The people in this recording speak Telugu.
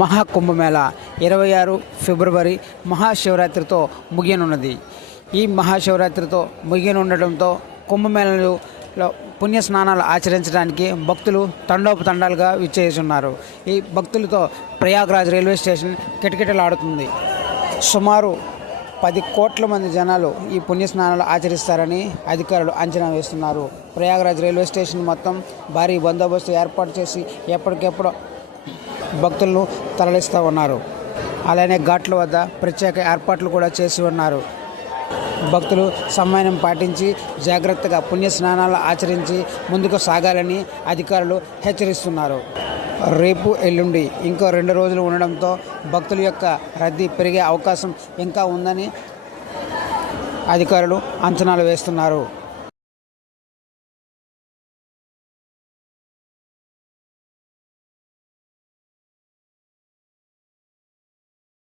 మహాకుంభమేళా ఇరవై ఆరు ఫిబ్రవరి మహాశివరాత్రితో ముగియనున్నది. ఈ మహాశివరాత్రితో ముగియనుండటంతో కుంభమేళలో పుణ్య స్నానాలు ఆచరించడానికి భక్తులు తండోపతండాలుగా విచ్చేస్తున్నారు. ఈ భక్తులతో ప్రయాగ్రాజ్ రైల్వే స్టేషన్ కిటకిటలాడుతుంది. సుమారు పది కోట్ల మంది జనాలు ఈ పుణ్య స్నానాలు ఆచరిస్తారని అధికారులు అంచనా వేస్తున్నారు. ప్రయాగరాజ్ రైల్వే స్టేషన్ మొత్తం భారీ బందోబస్తు ఏర్పాటు చేసి ఎప్పటికెప్పుడు భక్తులను తరలిస్తూ ఉన్నారు. అలానే ఘాట్ల వద్ద ప్రత్యేక ఏర్పాట్లు కూడా చేసి ఉన్నారు. భక్తులు సమయం పాటించి జాగ్రత్తగా పుణ్య స్నానాలు ఆచరించి ముందుకు సాగాలని అధికారులు హెచ్చరిస్తున్నారు. రేపు ఎల్లుండి ఇంకో రెండు రోజులు ఉండడంతో భక్తుల యొక్క రద్దీ పెరిగే అవకాశం ఇంకా ఉందని అధికారులు అంచనాలు వేస్తున్నారు.